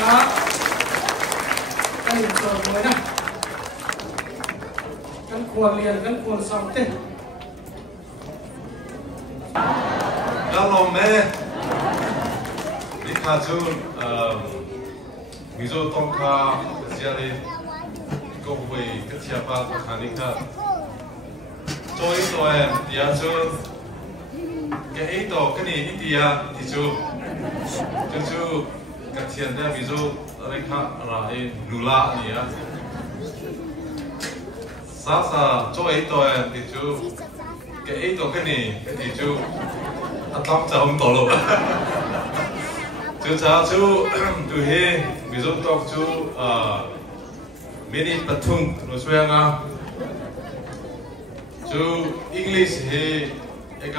Đó. Đây rồi mới nè. Căn cuồng liền, căn cuồng xong thế. Kalau me di kajun mizo tongka jadi kau boleh kesiapa kanika. Joy soem dia jun ke itu kini India itu tu kesian dia mizo mereka lain nula ni ya. Sasa joy itu ke itu kini itu atau jauh tolong. Chú cháu chú từ he ví dụ tộc chú mini patung nó xuôi nga chú English he cái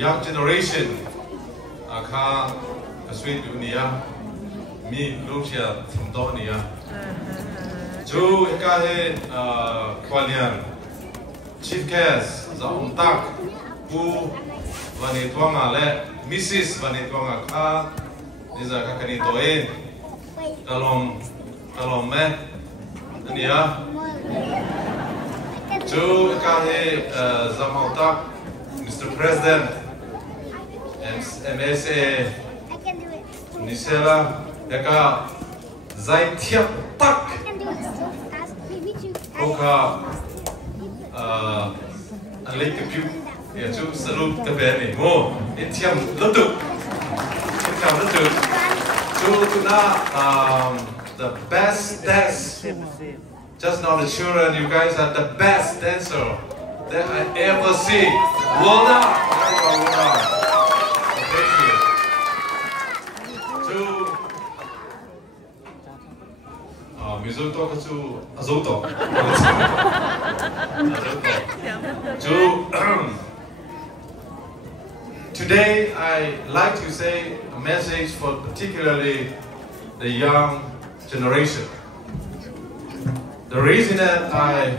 young generation kha cái suy nghĩ nia mi lúc xưa thầm to nia chú cái he quan niệm chief guest giáo ông tak bu và này tuang à lẽ Mrs và này tuang à kha bây giờ các cái này kalom me ini ya chú cái giám hậu tak Mr. President MSA Nisela cái giải thiệp tak Oka anh lấy cái phiếu ya chú salute cái bé này mo etiam lót được the best dance. Just not the children, you guys are the best dancer that I ever see. Well done. Thank you. Mizo to kachu azoto. Today, I like to say a message for particularly the young generation. The reason that I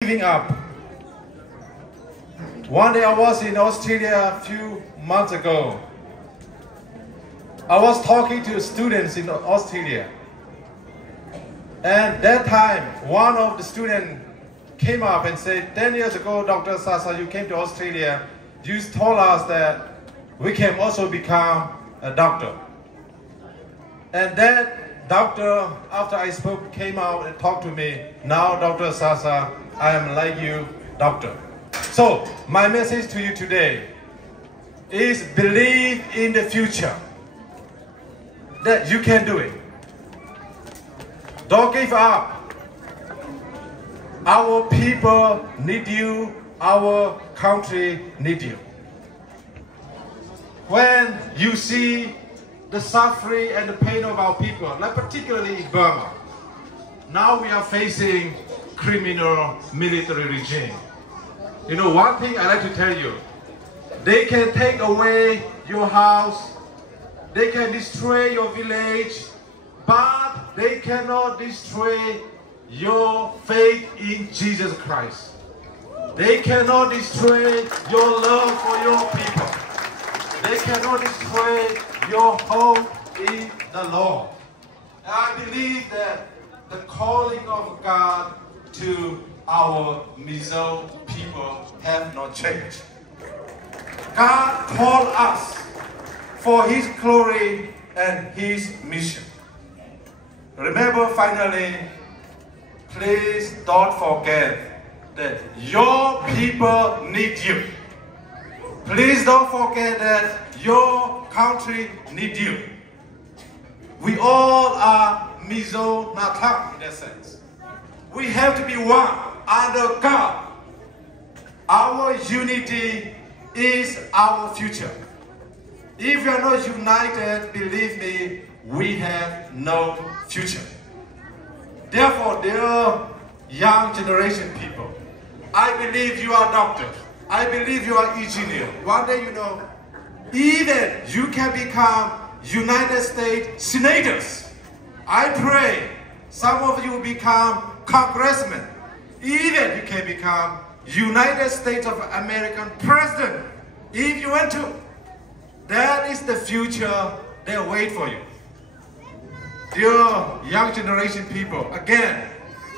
giving up. One day I was in Australia a few months ago. I was talking to students in Australia. And that time, one of the students came up and said, 10 years ago, Dr. Sasa, you came to Australia. You told us that we can also become a doctor. And that doctor, after I spoke, came out and talked to me. Now, Dr. Sasa, I am like you, doctor. So, my message to you today is believe in the future. That you can do it. Don't give up. Our people need you. Our country needs you. When you see the suffering and the pain of our people, like particularly in Burma, now we are facing criminal military regime. You know, one thing I like to tell you, they can take away your house, they can destroy your village, but they cannot destroy your faith in Jesus Christ. They cannot destroy your love for your people. They cannot destroy your hope in the Lord. And I believe that the calling of God to our Mizo people have not changed. God called us for His glory and His mission. Remember, finally, please don't forget that your people need you. Please don't forget that your country needs you. We all are Mizo Natak in that sense. We have to be one under God. Our unity is our future. If we are not united, believe me, we have no future. Therefore, dear young generation people, I believe you are doctors. I believe you are engineer. One day, you know, even you can become United States senators. I pray some of you will become congressmen. Even you can become United States of American president. If you want to, that is the future they'll wait for you. Dear young generation people, again,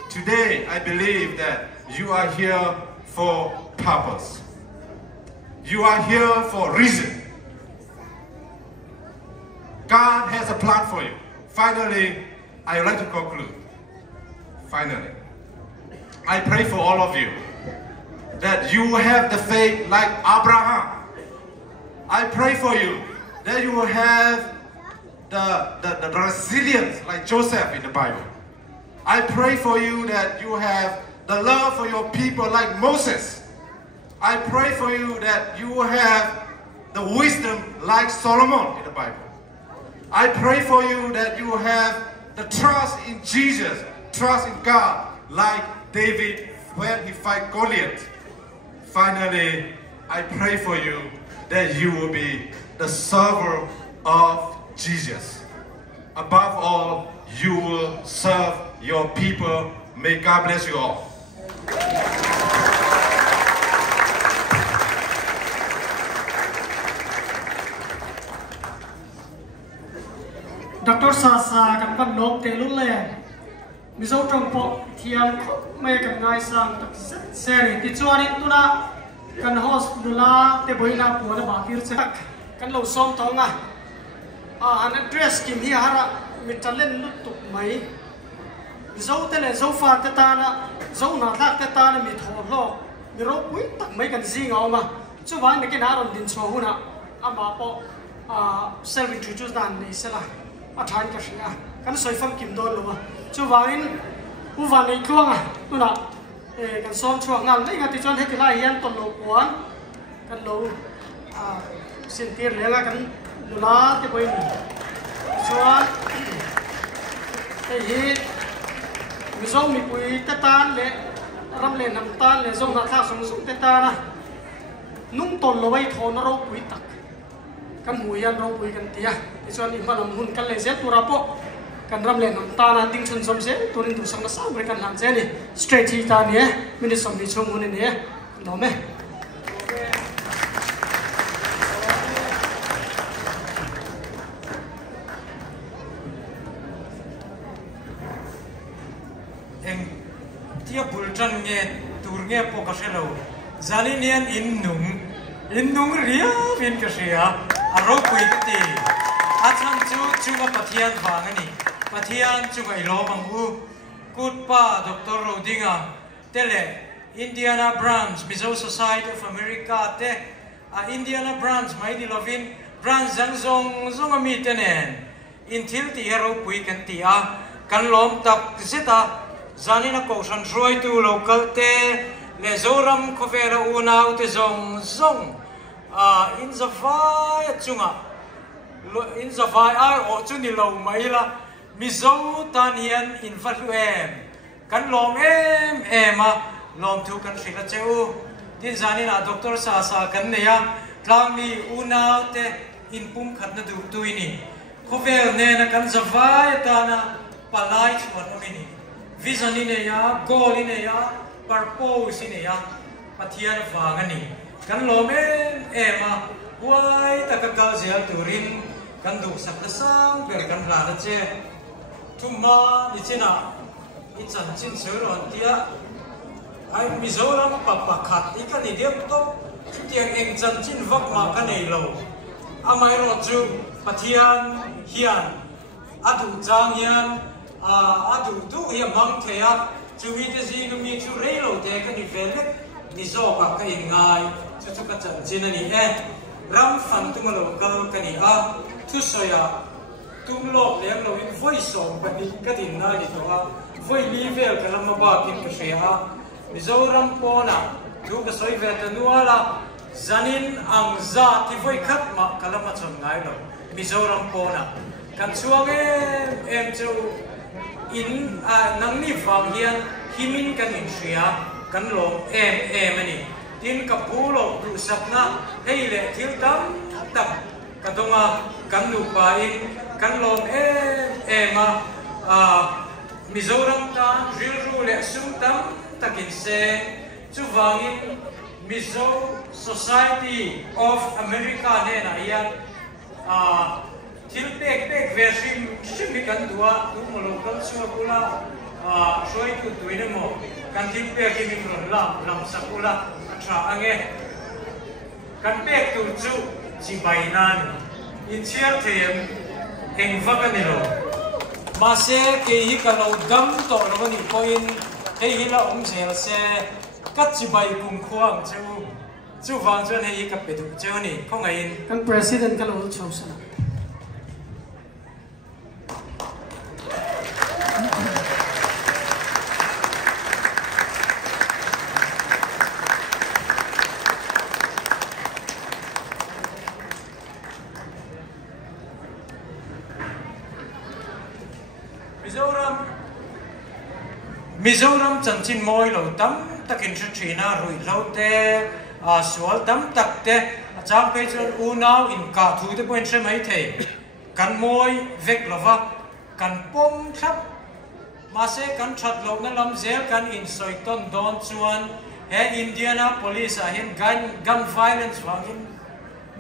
today I believe that you are here for purpose. You are here for a reason. God has a plan for you. Finally, I would like to conclude. Finally, I pray for all of you that you have the faith like Abraham. I pray for you that you will have the resilience like Joseph in the Bible. I pray for you that you have the love for your people like Moses. I pray for you that you will have the wisdom like Solomon in the Bible. I pray for you that you will have the trust in Jesus, trust in God like David when he fight Goliath. Finally, I pray for you that you will be the server of Jesus. Above all, you will serve your people. May God bless you all. Dr. Sasa kan ban nok te lu le mi zo trong po thiam me kan ngai sang tak se ri ti chuanin tuna kan host dula te boina pu na ba kir che kan lo som to nga an address kim hi hara mi talen lut tuk mai zo te le zo fa te ta na zo na thak te ta na mi tho lo mi ro pui tak mai kan zi ngau ma chu wa ne ke na ron din cho hu na ama po self introduce dan ni se la a than ka sia kan soi fam kim don lo chu wain u van nei thuang tu na kan som chuang ngal nei ga ti chon he ti lai hian ton lo puan kan lo sin tir le la kan dula te boi ni chuan hi mi zo mi pui ta tan le ram le nam tan le zo na tha sum sum te ta na nung ton lo wai thon ro pui tak kan huyan ro pui kan tia ti chuan ni malam hun kan le zet tura po kan ram le nam ta na ding chun som se turin tu sang na sa bre kan han che ni straight hi ta ni minute som ni chung hun ni no me em tia bultan nge tur nge po ka shelo zani nian in nung ria fin ka sia aro pui ka ti a chang chu ma pathian wang ani pathian chu ai lo bang u kut pa Dr. Rodinga tele Indiana branch Mizo Society of America te a Indiana branch mai di lovin branch zang zong ami tenen in thil ti hero pui kan ti a kan lom tak zeta zani na ko san roi tu local te le zoram khovera unau te zong in zavai chunga in zavai ai o chuni lo mai la mizo tan hian in valuem kan lom em a lom thu kan thila cheu tin zani na Dr. Sasa kan ne ya tlang ni unau te in pum khat na du tuini khovel ne na kan zavai ta na palai chuan omini vision ini ya, goal ini ya, purpose ini ya, pathian wangani. Kan lome ema, wai takakal zial turin, kan du sakasang berkan rada ce, cuma di cina, ican cin seron dia, ai mizoram papakat ikan dia betul, tiang engcan cin vak makan elo, amai roju pathian hian, adu jang hian. Adu tu ia mang thea chu wi te zi nu mi chu relo te ka ni vele ni zo ka ka ingai chu ka chan chin ani ram fan tu lo ka ka ni a thu soya tum lo lem lo in voi so pa ni ka din na ni to a voi li vel ka lam ba kin ka she a ni zo ram po na tu ka soi ve ta nu ala zanin ang za ti voi khat ma ka lam chon ngai lo mi zo ram po na kan chuang em chu in nang ni wang hian himin kan in ria kan lo em ani tin ka pulo du sakna hei le thil tam ka donga kan nu pa in kan lo em mizoram ta rilru le sum tam takin se chu wangin Mizo Society of America ne na hian thil về sim bị cắn tua tu một lồng cắn xua pula rồi tu tuổi nó mò cắn thịt bè khi mình làm sạc pula trả anh nghe cắn bè tu chú chỉ bài nan in chia thêm hình vắc cái này rồi mà xe cái hi cái lâu gắm tổ nó có những point cái hi là ông xe cắt chỉ bài cùng khoang chú vang cho này cái bề tu chú này không ai in kan president cái lâu chầu sana Mizoram chân chín môi lâu tắm ta kinh xuất trí na rủi lâu te sual tắm tắc te trang pe chân u nào in cả thu te point xem hay thế căn môi vek lova căn pom thắp mà sẽ căn chặt lâu na làm zel căn in soi ton don chuan he Indianapolis a hen gun violence wangin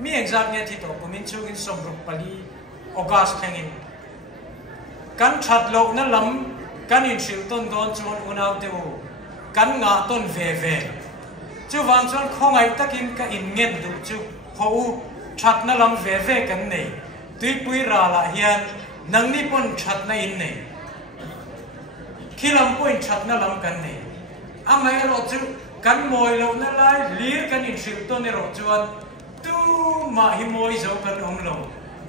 mi exact nghe thì tổ của mình chung in som rup pali August thangin căn chặt lâu na làm căn in chịu tôn đón chuan unau teu căn ngã tôn về chú vang chuan không ai ta kim ka in nghen du chú hậu chặt na lam về căn này tuy pui ra la hian nang ni pon chặt na in này khi lam point chặt na lam căn này amai ro chú căn mồi lo na lai lir căn in chịu tôn ro chuan tu ma hi mồi zo căn om lo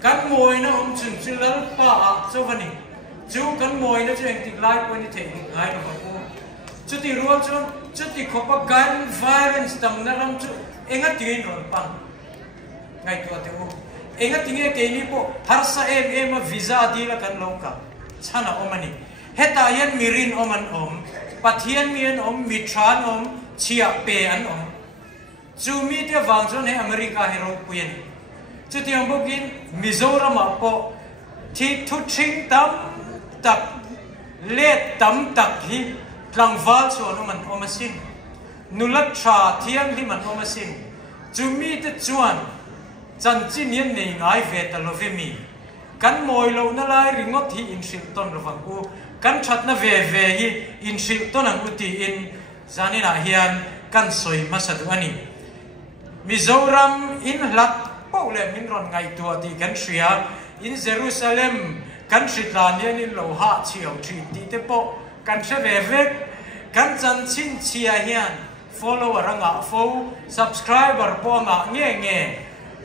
căn mồi na om chun chun lal pa so vani chú căn mồi nó cho anh tịch lại quên đi thể ngay nó vào cô chú tì ruột chú tì khó bắt gun violence tầm nó làm chú anh ấy tiếng rồi bằng ngay tua tiêu anh ấy tiếng cái này po har sa em mà visa đi là căn lâu cả chana om anh hết ta yên mirin om anh pathian miên mitran chia pe anh chú mi tiêu vang cho này America hero quên chú tì ông bốc in Mizoram mà po thì thu chính tâm tắc lệ tấm tắc hi lang val so no man omasin nulat cha thiang hi man omasin chumi te chuan chan chin yen nei ngai ve ta lovemi kan moi lo na lai ringot hi in sil ton rawang u kan that na ve hi in sil ton an uti in zanina hian kan soi masadu ani Mizoram in hlat pole min ron ngai tua ti kan shria in Jerusalem kan sitlan yan in lo ha chiao thi ti te po kan se ve kan chan chin chia hian follower anga fo subscriber po nga nge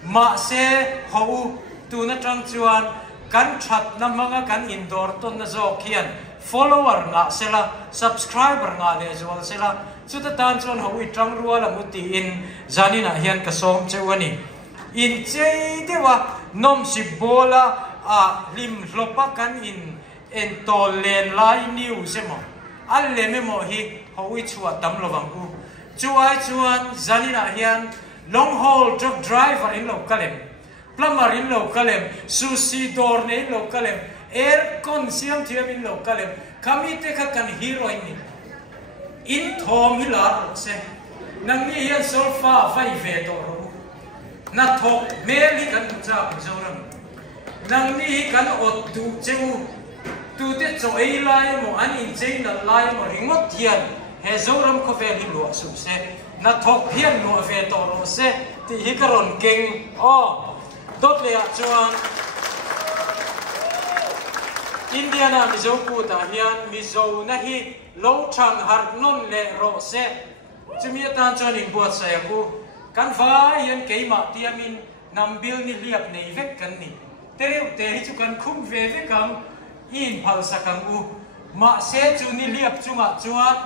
ma se ho tu na tang chuan kan that na manga kan indoor ton na zo khian follower nga sela subscriber nga le zo sela chuta tan chuan ho I tang ruwa la muti in zanina hian ka som chewani in chei dewa nom si bola lim lopa kan in tol len lai new semo al le memo hi hoi chua tam lowang u chuai chuan zanina hian long haul truck driver in lo kalem plumber in lo kalem sushi door ne in lo kalem air con siam thiam in lo kalem kami te kha kan heroin in thom hi la se nang ni hian solfa fai ve to ro na thok me li kan cha zoram nang ni kan ot tu cheu tu te choi lai mo an in chei na lai mo ringot thian he zoram ko ve hi lo su se na thok hian no ve to ro se ti hi karon keng dot le a chuan Indiana mizo ku ta hian mizo na hi lo thang har non le ro se chumi tan chuan in buat sa ku kan vai hian keima tiamin nambil ni liap nei vek kan ni tere te hi chu kan khum ve kam in phal sakang u ma se chu ni liap chunga chuan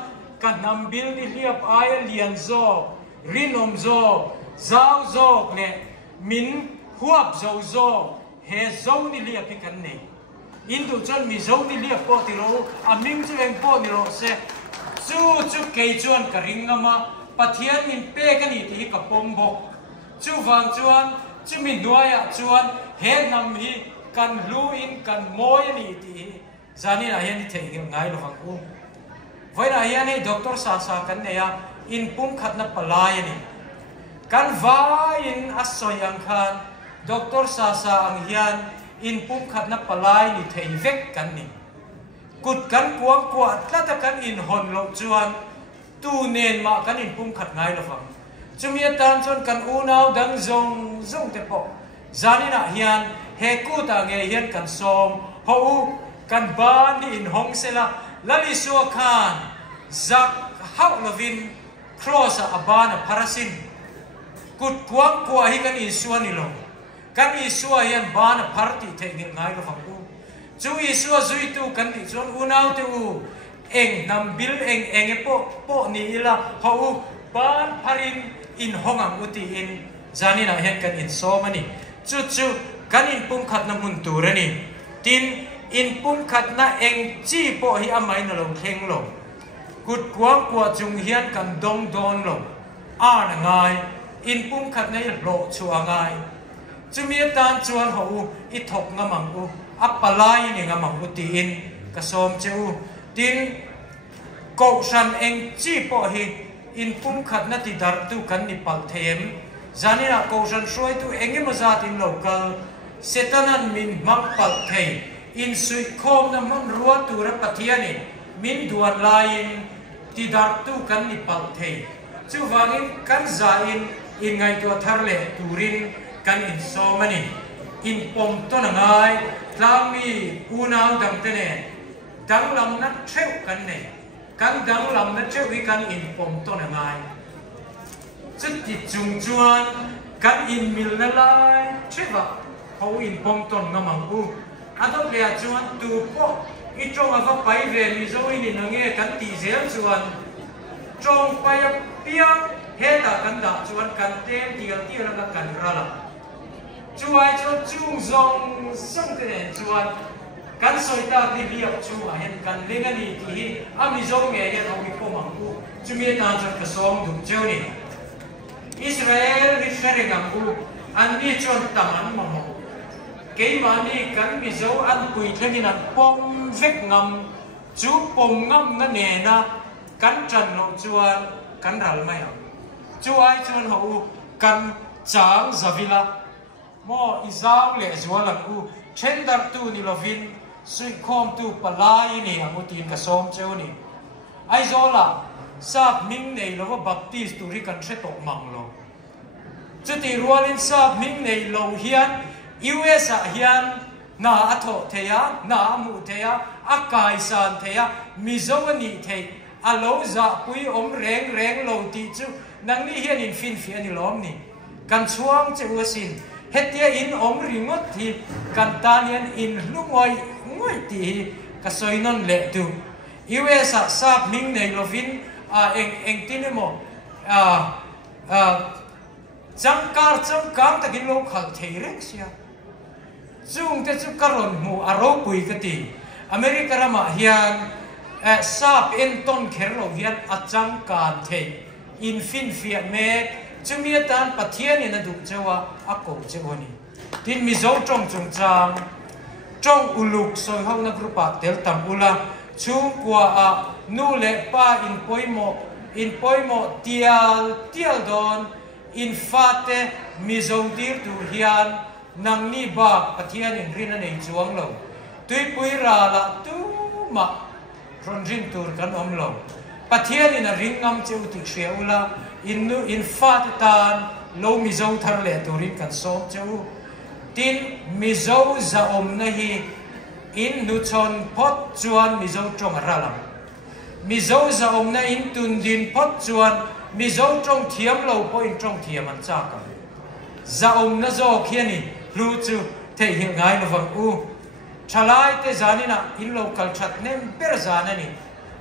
kan nambil ni liap ai lian zo rinom zo zau zo ne min huap zo he zo ni liap kan nei Indu chuan mi zo ni liap po ti ro aming chu eng po ni ro se chu kei chuan ka ringama pathian min pe ka ni ti ka pombo chu wang chuan chu min duaya chuan he nam hi kan lu in kan moi ni ti zani na hian thei hi ngai lo wang ku vai na hian ei doctor sa kan ne ya in pum khat na palai ni kan vai in asoy ang khan doctor sa ang hian in pum khat na palai ni thei vek kan ni kut kan kuang kwa tlata kan in hon lo chuan tu nen ma kan in pum khat ngai lo fang chumia tan chon kan unau dang zong zong te po zanina hian he ku ta nge hian kan som ho kan ban ni in hong sela lali suwa khan zak hau lovin cross a ban a parasin kut kuang kwa hi kan in suwa ni lo kan i suwa hian ban a party the ngai lo fang u chu i suwa zui tu kan ti chon unau te u eng nam bil eng po ni ila ho ban parin in hongam uti in zanina hian kan in so mani chu kan in pum khat na mun tur ani tin in pum khat na eng chi po hi amai na lo theng lo kut kuang kwa chung hian kan dong don lo a na ngai in pum khat na lo chu angai chumi tan chuan ho i thok ngamang u apalai ni ngamang uti in ka som cheu tin ko san eng chi po hi in pum khat na ti dar tu kan ni pal them zanina ko san soi tu enge mazat in local setanan min mak pal thei in sui khom na mon ruwa tu ra pathiani min duan lain ti dar tu kan ni pal thei chu wangin kan za in ngai to thar le turin kan in so mani in pom to na ngai tlami unau dang te ne dang lam na theu kan ne kan dang lam na theu hi kan in pom to na ngai chu ti chung chuan kan in mil na lai theva ho in pom ton ngamang u adot le chuan tu po i chong a va pai ve mi zo in na nge kan ti zel chuan chong pai a pia he ta kan da chuan kan tem ti la kan rala chuai cho chung zong song te ne chuan kan soi ta ni biak chu a hen kan lenga ni ti hi ami zo nge he ho mi po mang u chumi ta cho ka som dum cheu ni Israel ri shere ngam u an ni chon taman ma mo ke mani kan mi zo an pui thengin an pom vek ngam chu pom ngam na ne na kan chan lo chuan kan ral mai chu ai chuan ho kan chang zavila mo izau le zualan u tender tu ni lovin sui khom tu palai ni amutin ka som cheu ni ai zola sap ming nei lo baptist tu ri kan se tok mang lo chuti rualin sap ming nei lo hian US a hian na atho theya na mu theya akai san theya mizowani the alo za pui om reng lo ti chu nang ni hian in fin fi ani lom ni kan chuang che usin hetia in om ringot thi kan tanian in lungoi ngoi ti ka soinon le tu US a sap ming nei lovin eng tinemo changkar takin lo khal theirek sia chung te chu karon mu aro pui kati America rama hian sap en ton kherlo hian achang kan thei in fin fia me chumia tan pathian in adu chewa ako chewani tin mi zo trong chung chang trong uluk soi hau na grupa tel tam ula chung kwa a nu le pa in poimo tial don in fate mi zo dir tu hian nang ni ba pathian in rin nei chuang lo tui pui ra la tu ma ron rin tur kan om lo pathian in a ringam cheu ti sheula in fate tan lo mi zo thar le turin kan so cheu tin mi zo za om na hi in nu chon pot chuan mi zo trong ra lam mi zo za om na in tun din pot chuan mi zo trong thiam lo po in trong thiam an cha ka za om na zo khiani lu chu the hi ngai no wang u thalai te zanina in local chat nem per zanani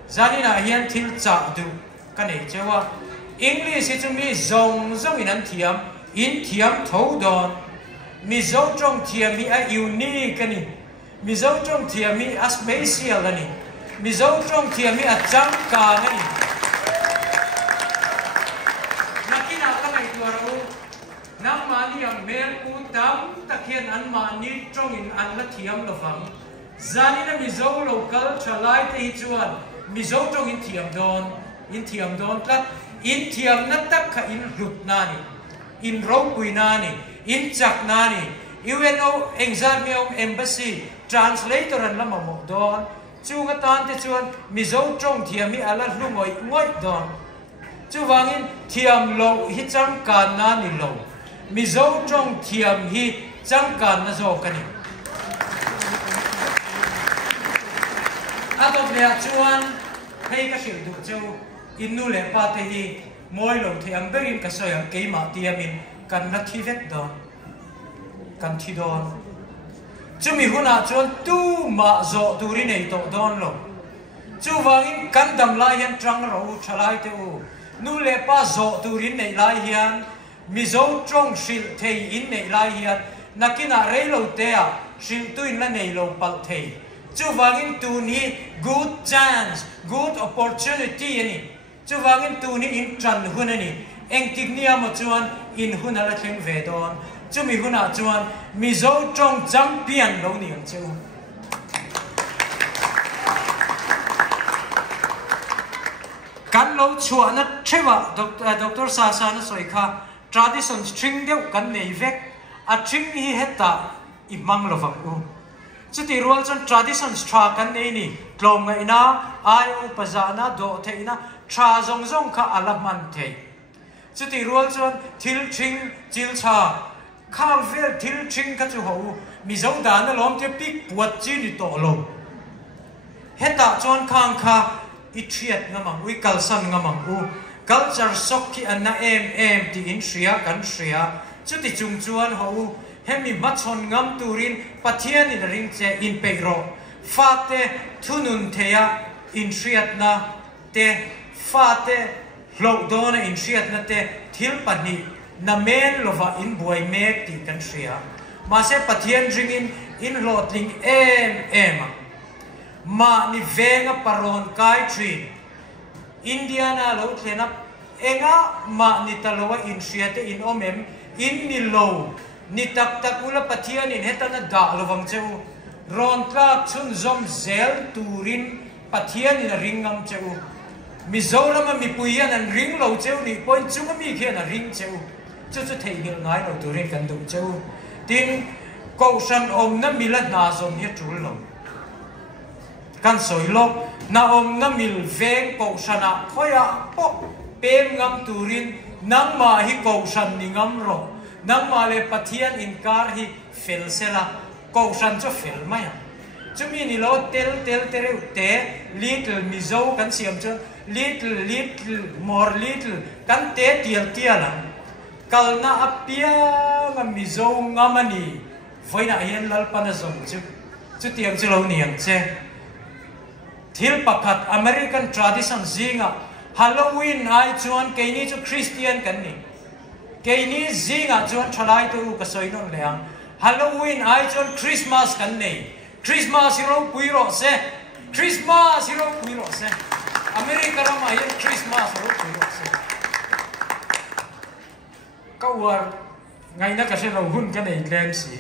zanina hian thil cha du ka nei chewa English chu mi zong in an thiam tho don mi zo trong thiam mi a unique ani mi zo trong thiam mi a special ani mi zo trong thiam mi a chang ka ani nakina ka mai tuaru nam mani ang mel ku tam takhian an mani trong in an la thiam lo fam zanina mi zo local chalai te hi chuan mi zo trong in thiam don tlat in thiam na tak kha in rut na ni in ro pui na ni in chak na ni UNO engzat mi ông embassy translator an lama mo don chu nga tan te chuan mizo trong thiam mi ala hlungoi ngoi don chu wangin thiam lo hi chang kan na ni lo mizo trong thiam hi chang kan na zo kani atok le chuan hei ka sil du chu inu le pa te hi moi lo thiam berin ka soya keima tiamin kan na thi vet don kan thi don chumi huna chuan tu ma zo turi nei to don lo chu wangin kan dam lai hian trang ro thalai te u nu le pa zo turi nei lai hian mizo trong sil thei in nei lai hian nakina rei lo te a sil tuin la nei lo pal thei chu wangin tu ni good chance good opportunity ani chu wangin tu ni in tran hun ani eng tiknia mo chuan in hun ala thleng ve don chumi huna chuan mizo trong champion lo ni ang chu kan lo chua na thewa doctor sa na soi kha tradition string deu kan nei vek a string hi heta i mang lo vak u chuti rual chon tradition stra kan nei ni tlom ngai na ai u pazana do theina tra zong zong kha alaman thei chuti rual chon thil thing chil cha khang vel thil thing ka chu ho mizo da na lom te pik puat chi ni to lo heta chon khang kha i thiat ngamang ui kalsan ngamang u culture sok ki anna em ti in shria kan shria chuti chung chuan ho hemi machon ngam turin pathian in ring che in peiro fate thunun theya in shriat na te fate hlodona in shriat na te thil pani na men lova in boy mek ti kan shria ma se pathian ring in lotling em ma ni venga paron kai trin Indiana lo thlena enga ma ni talowa in shriate in omem in ni lo ni tak tak ula pathian in hetana da lowang cheu ron tlak chun zom zel turin pathian in ringam cheu mizoram mi puian an ring lo cheu ni point chunga mi khian a ring cheu chu chu thei hil ngai lo turin kan du cheu tin ko san om na milat na zom hi trul lo kan soi lok na om na mil veng ko sana khoya po pem ngam turin nang ma hi ko san ni ngam ro nang ma le pathian in kar hi fel sela ko san cho fel maya chumi ni lo tel tere te little mizo kan siam cho little more little kan te tial kalna apia ngam mizo ngamani voina hian lal pana zom chu tiang chu lo niang che thil pakhat American tradition zinga Halloween ai chuan keini chu Christian kan ni keini zinga chuan thalai tu ka soinon leang Halloween ai chuan Christmas kan nei Christmas hero puiro se Christmas hero puiro se America ram ai Christmas hero puiro se kawar ngai na ka se ro hun kan nei lem si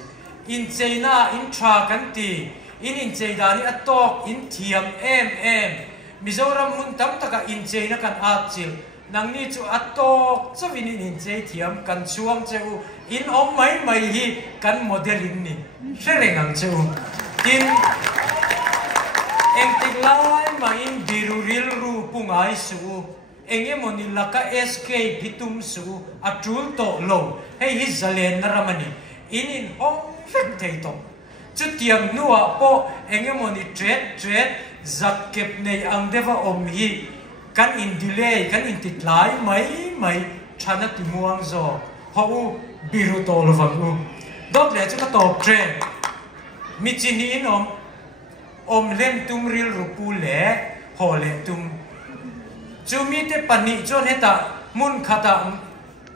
in China in tra kan ti in China ni atok in thiam em Mizoram mun tam taka in China kan achil nang ni chu atok chawin in China thiam kan chuang cheu in om mai hi kan modeling ni serengang cheu tin engtik lai ma in biruril ru pungai su enge monilla ka escape hitum su atul to lo hei hi zalen naramani in hom fek thei to chu tiang nuwa po engemoni tret zakep nei ang deva om hi kan in delay kan in titlai mai thana timuang zo ho biru to lovang u dot le chu ka top tren mi chini in om len tum ril rupu le ho le tum chu mi te pani chon heta mun khata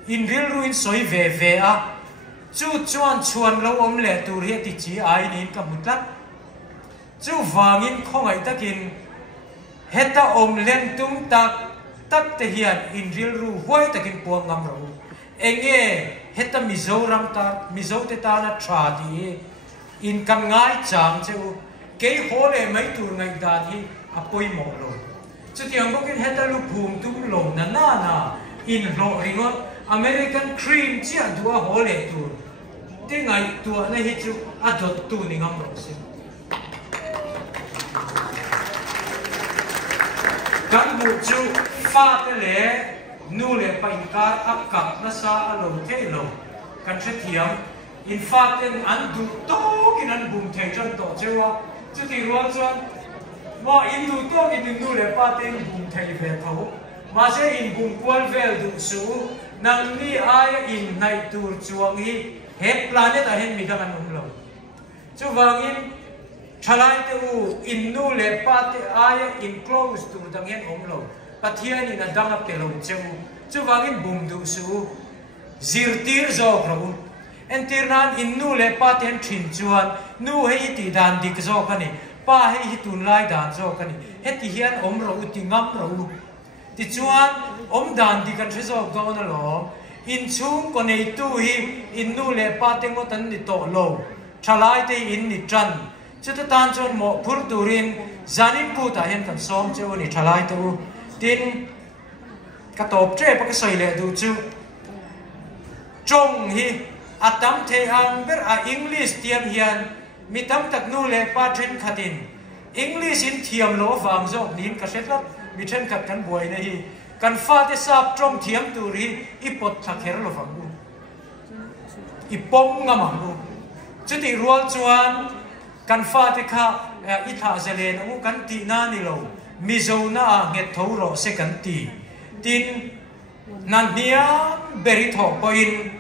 in ril ruin soi ve a chu chuan lo om le tur he ti chi ai ni ka mutlat chu wangin khongai takin heta om len tum tak te hian in ril ru hoi takin puang ngam ro enge heta mizo te ta na tra di in kan ngai chang cheu ke hole mai tur ngai da hi apoi mo lo chu tiang ko kin heta lu phum tum lo na in ro ringot American cream chia dua hole tur tiếng ngày tua này hết chú đột tu ni ngâm rồi xin căn bộ chú pha cái lẽ nu lẽ bánh cá áp cặp nó sa lầu thế lầu căn sẽ thiam in pha tên ăn đủ to cái ăn bùm thèn chân tổ chứ wa chú thì luôn chuan mà in đủ to cái nu lẽ pha tên bùm thèn về thấu mà sẽ in bùm quan về đủ số nang ni ai in này tur chuang hi hết planet ai hết mi đang ăn lầu chú vàng in Chalai tu in nu le pate aya in close tu dangen omlo pathian in adang ap telo chu wangin bum du su zirtir zo krabu entirnan in nu le paten thin chuan nu hei ti dan dik zo kani pa hei tun lai dan zo kani heti hian omro uti ngam ro ti chuan om dan dik kan zo do na lo in chung ko nei tu hi in nu le pate ngo tan ni to lo chalai te in ni tran chú ta tan chọn mỏ phur turin zanin pu ta hiện kan som chú ni thalai tu tin ka top tre pa ka soi le du chu chong hi atam the ang ber a English tiam hian mi tam tak nu le pa then khatin English in thiam lo wang zo nin ka setlat mi then khat kan buai na hi kan fa te sap trong thiam tu ri ipot thakher lo wang bu ipom ngamang bu chu ti rual chuan kan fa te kha itha zelen u kan ti na ni lo mizo na nge thoro se kan ti tin nan nia beri tho point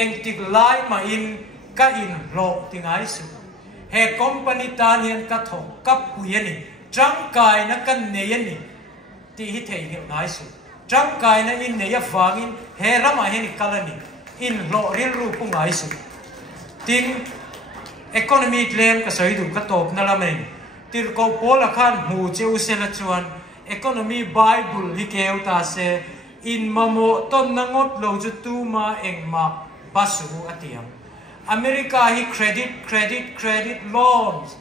eng tik lai ma in ka in lo tingai su he company tan hian ka tho kap puiani trang kai na kan ne yani ti hi thei hi ngai su trang kai na in ne ya wangin he rama hen kalani in lo ril ru pu ngai su tin economy claim ka soi du ka top na lamen tir ko pola khan hu cheu se la chuan economy bible hi keu ta se in mamo ton na ngot lo ju tu ma eng ma basu atiam America hi credit loans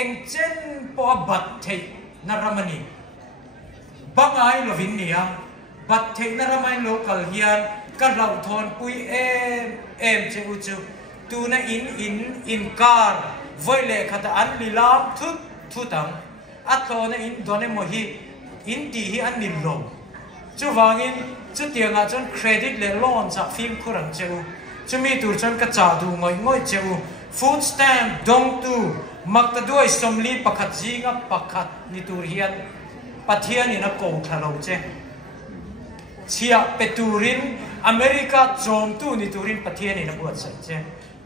eng chen po bat thei na ramani bangai lovin nia bat thei na ramai local hian ka lau thon pui em cheu chu tu na in car voile khata an lilam thu tang atlo na in done mo hi in ti hi an nin lo chu wangin chu tianga chon credit le loan cha phim khurang cheu chu mi tur chon ka cha du ngoi cheu food stamp dong tu makta duai somli pakhat jinga pakhat ni tur hian pathian ina ko thalo che chia peturin America chom tu ni turin pathian ina buat sai che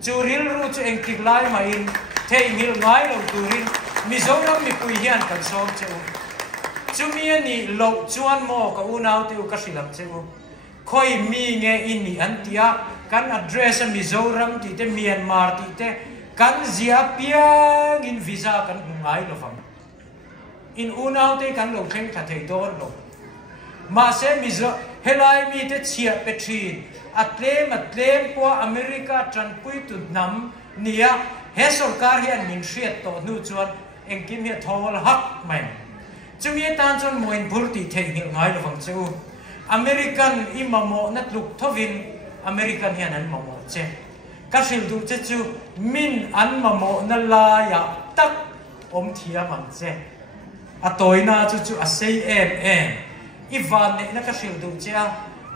churil ru chu eng tik lai ma in thei mil ngai lo turin mizoram mi pui hian kan som cheu chumi ani lo chuan mo ka unau te ka silam cheu khoi mi nge in ni antia kan address mizoram ti te Myanmar ti te kan zia piang in visa kan ngai lo fam in unau te kan lo theng tha thei don lo ma se mizo helai mi te chia petrin atlem po America tran pui tu nam nia he sarkar hian min hriat to nu chuan engkim hi thol hak mai chumi tan chon moin burti thei hil ngai lo wang chu American imamo na tluk thovin American hian an mamo che ka sil du che chu min an mamo na la ya tak om thia mang che atoina chu asei em ivan ne na ka sil du che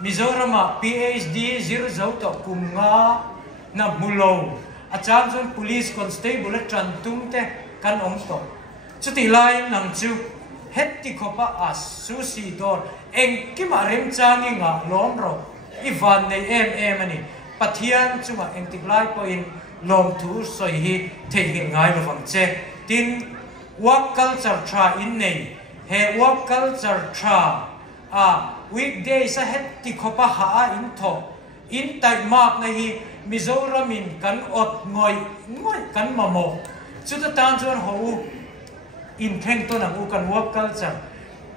Mizorama PhD zero zo to kumnga na mulo achan chon police constable trantum te kan ong to chuti lai nang chu hetti khopa asusi dor eng kima rem changi nga lom ro ivan nei em ani pathian chuma eng tik lai po in lom thu soi hi thei hi ngai lo fam che tin work culture tra in nei he work culture tra weekdays a hetti khopa ha in tho in tai mak na hi Mizoram in kan ot ngoi kan mamo chuta tan chuan ho in theng to na u kan work culture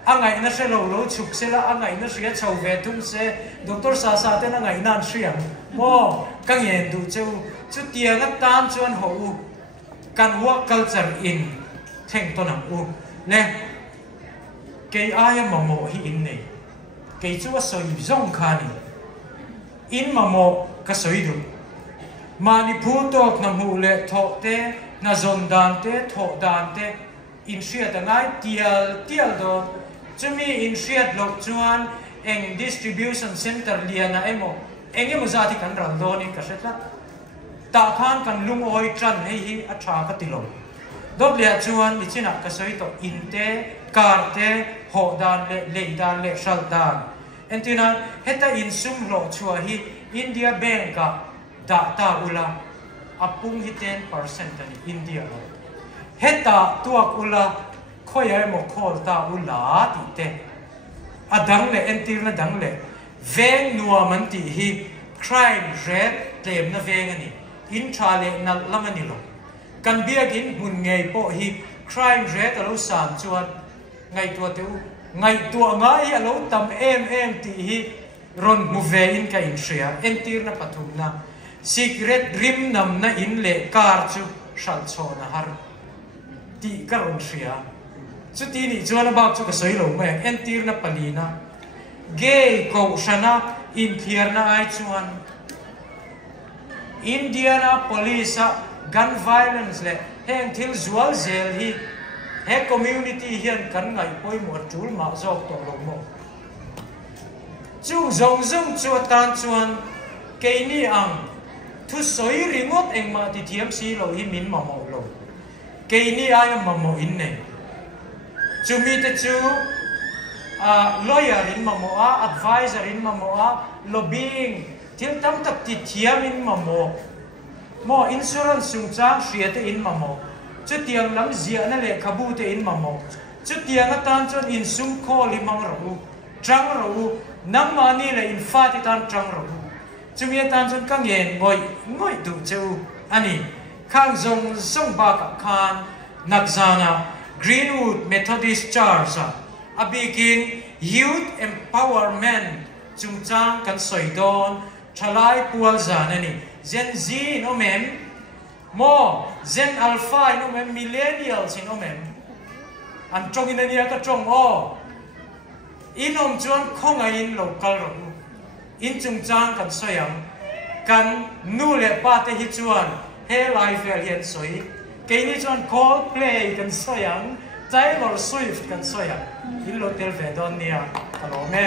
angai na se lo chuk se la angai na sia chau ve tum se doctor sa te na ngai nan siam mo kang yen du cheu chu tia ga tan chuan ho kan work culture in theng to na u ne ke aya mamo hi in nei ke chu soi zong khani in mamo ka soi du Manipur tok na mu le tho te na zon dan te tho dan te in shia ta ngai tial do chumi in shia lok chuan eng distribution center liana emo enge zati kan ran do ni ka setla ta khan kan lung oi tran hei hi a tha ka tilom dot le chuan mi china ka soi to in te kar te ho dan le dan le shal dan entina heta in sum lo chua hi India bank ka data ula apung hi 10% ani India lo heta tuak ula khoya mo khol ta ula ti te adang le entir na dang le veng nuwa man ti hi crime rate tlem na veng ani in tha le na lamani lo kan biak in mun ngei po hi crime rate alo sam chuan ngai tua teu ngai tua ngai alo tam em ti hi ron mu ve in ka in shia entir na pathum na secret rim nam na in le kar chu shal cho na har ti ka ron shia chu ti ni chuan ba chu ka soi lo me entir na palina gay ko shana in thiar na ai chuan Indiana police gun violence le heng thil zual zel hi he community hian kan ngai poi mo chul ma jok to lo mo chu zong chu tan chuan ke ni ang thu soi ringot eng ma ti thiam si lo hi min ma mo lo ke ni ai ma mo in ne chu mi te chu lawyer in ma mo a advisor in ma mo a lobbying thil tam tak ti thiam in ma mo insurance sung chang shria te in ma mo chu tiang lam zia na le khabu te in ma mo chu tiang a tan chon in sum kho li mang ro trang ro nang ma ni le in fa ti tan trang ro chu mi tan chon ka ngen ngoi du chu ani khang zong song ba ka khan nakzana Greenwood Methodist Church a begin youth empowerment chung chang kan soidon thalai pual zan ani Gen Z no mem mo Gen Alpha no mem millennials no mem an trong in ania ka trong o inom chuan khonga in local ro in chung chang kan soyang kan nu le pa te hi chuan he life vel hian soi ke ni chuan Coldplay kan soyang Taylor Swift kan soyang in lo tel ve don nia alo me